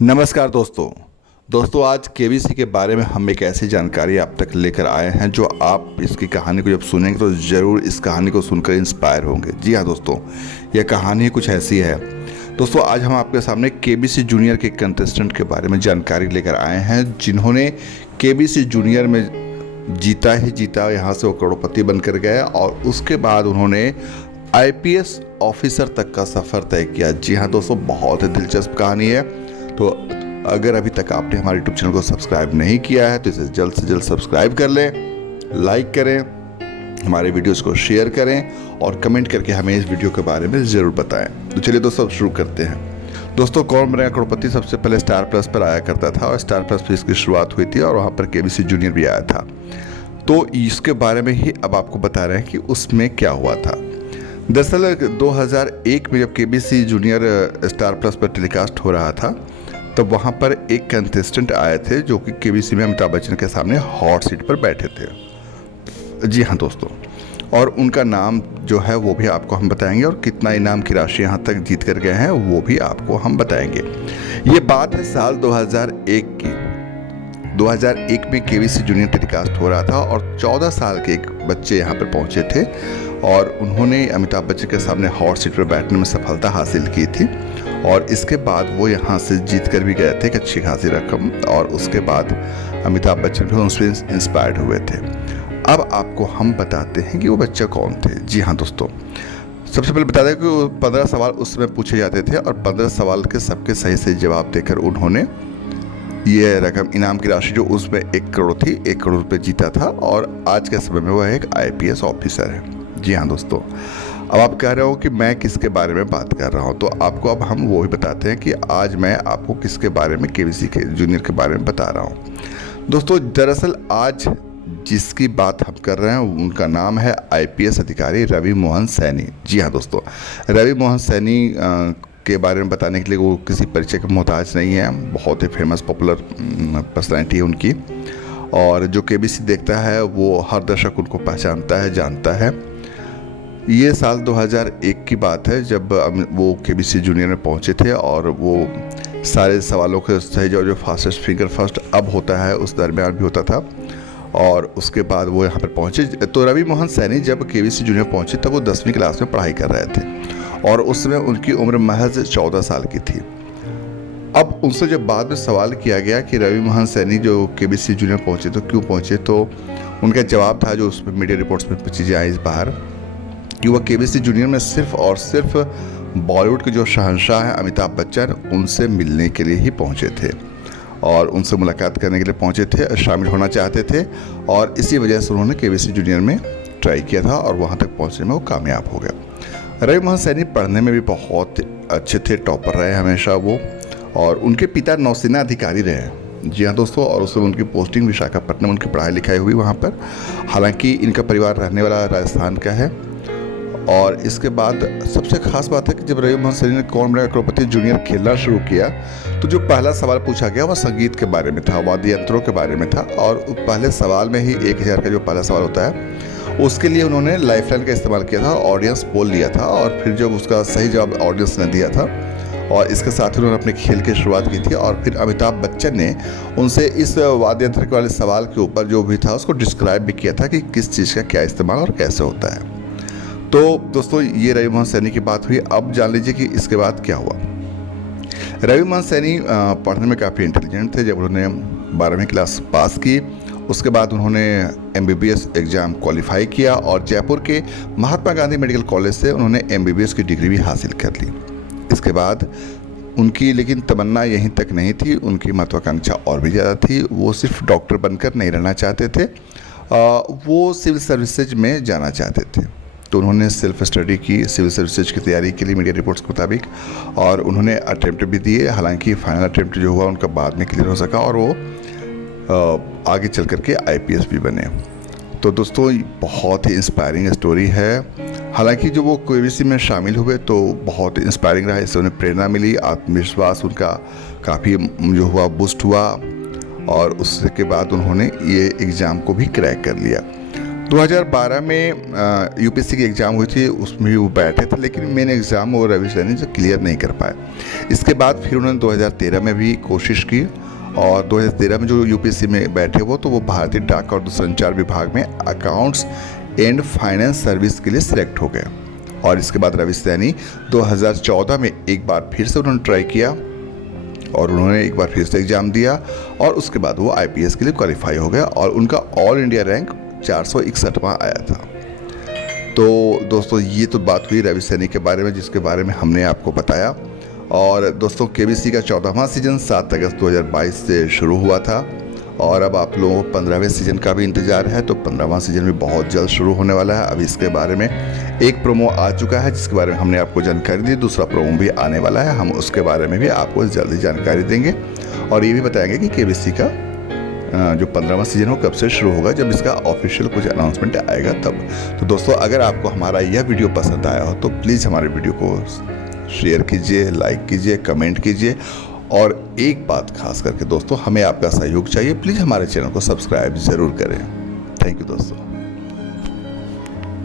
नमस्कार दोस्तों आज केबीसी के बारे में हम एक ऐसी जानकारी आप तक लेकर आए हैं जो आप इसकी कहानी को जब सुनेंगे तो ज़रूर इस कहानी को सुनकर इंस्पायर होंगे। जी हाँ दोस्तों, यह कहानी कुछ ऐसी है। दोस्तों आज हम आपके सामने केबीसी जूनियर के कंटेस्टेंट के बारे में जानकारी लेकर आए हैं जिन्होंने केबीसी जूनियर में जीता, यहाँ से वो करोड़पति बनकर गए और उसके बाद उन्होंने आईपीएस ऑफिसर तक का सफ़र तय किया। जी हाँ दोस्तों, बहुत ही दिलचस्प कहानी है। तो अगर अभी तक आपने हमारे यूट्यूब चैनल को सब्सक्राइब नहीं किया है तो इसे जल्द से जल्द सब्सक्राइब कर लें, लाइक करें, हमारे वीडियोस को शेयर करें और कमेंट करके हमें इस वीडियो के बारे में ज़रूर बताएं। तो चलिए दोस्तों शुरू करते हैं। दोस्तों कौन बनेगा करोड़पति सबसे पहले स्टार प्लस पर आया करता था और स्टार प्लस पर इसकी शुरुआत हुई थी और वहाँ पर केबीसी जूनियर भी आया था। तो इसके बारे में ही अब आपको बता रहे हैं कि उसमें क्या हुआ था। दरअसल 2001 में जब केबीसी जूनियर स्टार प्लस पर टेलीकास्ट हो रहा था तब वहाँ पर एक कंटेस्टेंट आए थे जो कि केबीसी में अमिताभ बच्चन के सामने हॉट सीट पर बैठे थे। जी हाँ दोस्तों, और उनका नाम जो है वो भी आपको हम बताएंगे और कितना इनाम की राशि यहाँ तक जीत कर गए हैं वो भी आपको हम बताएंगे। ये बात है साल 2001 की। 2001 में केबीसी जूनियर टेलीकास्ट हो रहा था और 14 साल के एक बच्चे यहाँ पर पहुँचे थे और उन्होंने अमिताभ बच्चन के सामने हॉट सीट पर बैठने में सफलता हासिल की थी और इसके बाद वो यहाँ से जीत कर भी गए थे एक अच्छी खासी रकम और उसके बाद अमिताभ बच्चन भी उनसे इंस्पायर्ड हुए थे। अब आपको हम बताते हैं कि वो बच्चा कौन थे। जी हाँ दोस्तों, सबसे पहले बता दें कि 15 सवाल उस समय पूछे जाते थे और 15 सवाल के सबके सही जवाब देकर उन्होंने ये रकम इनाम की राशि जो उसमें 1 करोड़ थी, 1 करोड़ रुपये जीता था और आज के समय में वह एक आईपीएस ऑफिसर है। जी हाँ दोस्तों, अब आप कह रहे हो कि मैं किसके बारे में बात कर रहा हूँ, तो आपको अब हम वो ही बताते हैं कि आज मैं आपको किसके बारे में केबीसी के जूनियर के बारे में बता रहा हूँ। दोस्तों दरअसल आज जिसकी बात हम कर रहे हैं उनका नाम है आईपीएस अधिकारी रवि मोहन सैनी। जी हाँ दोस्तों, रवि मोहन सैनी के बारे में बताने के लिए वो किसी परिचय का मोहताज नहीं है। बहुत ही फेमस पॉपुलर पर्सनैलिटी है उनकी और जो केबीसी देखता है वो हर दर्शक उनको पहचानता है, जानता है। ये साल 2001 की बात है जब वो केबीसी जूनियर में पहुंचे थे और वो सारे सवालों के सही जो फास्टेस्ट फिंगर फर्स्ट अब होता है उस दरमियान भी होता था और उसके बाद वो यहाँ पर पहुंचे। तो रवि मोहन सैनी जब केबीसी जूनियर पहुंचे तब वो 10वीं क्लास में पढ़ाई कर रहे थे और उस समय उनकी उम्र महज 14 साल की थी। अब उनसे जब बाद में सवाल किया गया कि रवि मोहन सैनी जो केबीसी जूनियर पहुंचे तो क्यों पहुंचे, तो उनका जवाब था जो उसमें मीडिया रिपोर्ट्स में चीज़ें आई इस बाहर कि वह केबीसी जूनियर में सिर्फ और सिर्फ बॉलीवुड के जो शहंशाह हैं अमिताभ बच्चन उनसे मिलने के लिए ही पहुंचे थे और उनसे मुलाकात करने के लिए पहुंचे थे, शामिल होना चाहते थे और इसी वजह से उन्होंने केबीसी जूनियर में ट्राई किया था और वहां तक पहुंचने में वो कामयाब हो गया। रवि मोहन सैनी पढ़ने में भी बहुत अच्छे थे, टॉपर रहे हमेशा वो और उनके पिता नौसेना अधिकारी रहे। जी हाँ दोस्तों, और उसमें उनकी पोस्टिंग विशाखापट्टनम उनकी पढ़ाई लिखाई हुई वहाँ पर। हालांकि इनका परिवार रहने वाला राजस्थान का है। और इसके बाद सबसे खास बात है कि जब रवि मोहन सैनी ने कौन बनेगा करोड़पति जूनियर खेलना शुरू किया तो जो पहला सवाल पूछा गया वह संगीत के बारे में था, वाद्य यंत्रों के बारे में था और पहले सवाल में ही 1000 का जो पहला सवाल होता है उसके लिए उन्होंने लाइफलाइन का इस्तेमाल किया था, ऑडियंस पोल लिया था और फिर जब उसका सही जवाब ऑडियंस ने दिया था और इसके साथ उन्होंने अपने खेल की शुरुआत की थी और फिर अमिताभ बच्चन ने उनसे इस वाद्य यंत्र वाले सवाल के ऊपर जो भी था उसको डिस्क्राइब भी किया था कि किस चीज़ का क्या इस्तेमाल और कैसे होता है। तो दोस्तों ये रवि मोहन सैनी की बात हुई। अब जान लीजिए कि इसके बाद क्या हुआ। रवि मोहन सैनी पढ़ने में काफ़ी इंटेलिजेंट थे। जब उन्होंने 12वीं क्लास पास की उसके बाद उन्होंने MBBS एग्ज़ाम क्वालिफाई किया और जयपुर के महात्मा गांधी मेडिकल कॉलेज से उन्होंने MBBS की डिग्री भी हासिल कर ली। इसके बाद उनकी लेकिन तमन्ना यहीं तक नहीं थी, उनकी महत्वाकांक्षा और भी ज़्यादा थी। वो सिर्फ डॉक्टर बनकर नहीं रहना चाहते थे, वो सिविल सर्विसेज में जाना चाहते थे। तो उन्होंने सेल्फ स्टडी की सिविल सर्विसेज की तैयारी के लिए मीडिया रिपोर्ट्स के मुताबिक और उन्होंने अटेम्प्ट भी दिए। हालांकि फाइनल अटेम्प्ट जो हुआ उनका बाद में क्लियर हो सका और वो आगे चल कर के IPS भी बने। तो दोस्तों बहुत ही इंस्पायरिंग स्टोरी है। हालांकि जो वो केबीसी में शामिल हुए तो बहुत इंस्पायरिंग रहा, इससे उन्हें प्रेरणा मिली, आत्मविश्वास उनका काफ़ी जो हुआ बूस्ट हुआ और उसके बाद उन्होंने ये एग्ज़ाम को भी क्रैक कर लिया। 2012 में यूपीएससी की एग्ज़ाम हुई थी, उसमें भी वो बैठे थे, लेकिन मेन एग्ज़ाम वो रवि सैनी जो क्लियर नहीं कर पाए। इसके बाद फिर उन्होंने 2013 में भी कोशिश की और 2013 में जो यूपीएससी में बैठे वो भारतीय डाक और दूरसंचार विभाग में अकाउंट्स एंड फाइनेंस सर्विस के लिए सिलेक्ट हो गए। और इसके बाद रवि सैनी 2014 में एक बार फिर से उन्होंने ट्राई किया और उन्होंने एक बार फिर से एग्ज़ाम दिया और उसके बाद वो आईपीएस के लिए क्वालिफाई हो गया और उनका ऑल इंडिया रैंक 461वां आया था। तो दोस्तों ये तो बात हुई रवि सैनी के बारे में, जिसके बारे में हमने आपको बताया। और दोस्तों केबीसी का 14वां सीजन 7 अगस्त 2022 से शुरू हुआ था और अब आप लोगों को 15वें सीजन का भी इंतज़ार है। तो 15वां सीजन भी बहुत जल्द शुरू होने वाला है। अभी इसके बारे में एक प्रोमो आ चुका है जिसके बारे में हमने आपको जानकारी दी, दूसरा प्रोमो भी आने वाला है, हम उसके बारे में भी आपको जल्दी जानकारी देंगे और ये भी बताएंगे कि केबीसी का जो 15वां सीजन हो कब से शुरू होगा, जब इसका ऑफिशियल कुछ अनाउंसमेंट आएगा तब। तो दोस्तों अगर आपको हमारा यह वीडियो पसंद आया हो तो प्लीज़ हमारे वीडियो को शेयर कीजिए, लाइक कीजिए, कमेंट कीजिए और एक बात खास करके दोस्तों हमें आपका सहयोग चाहिए, प्लीज़ हमारे चैनल को सब्सक्राइब ज़रूर करें। थैंक यू दोस्तों।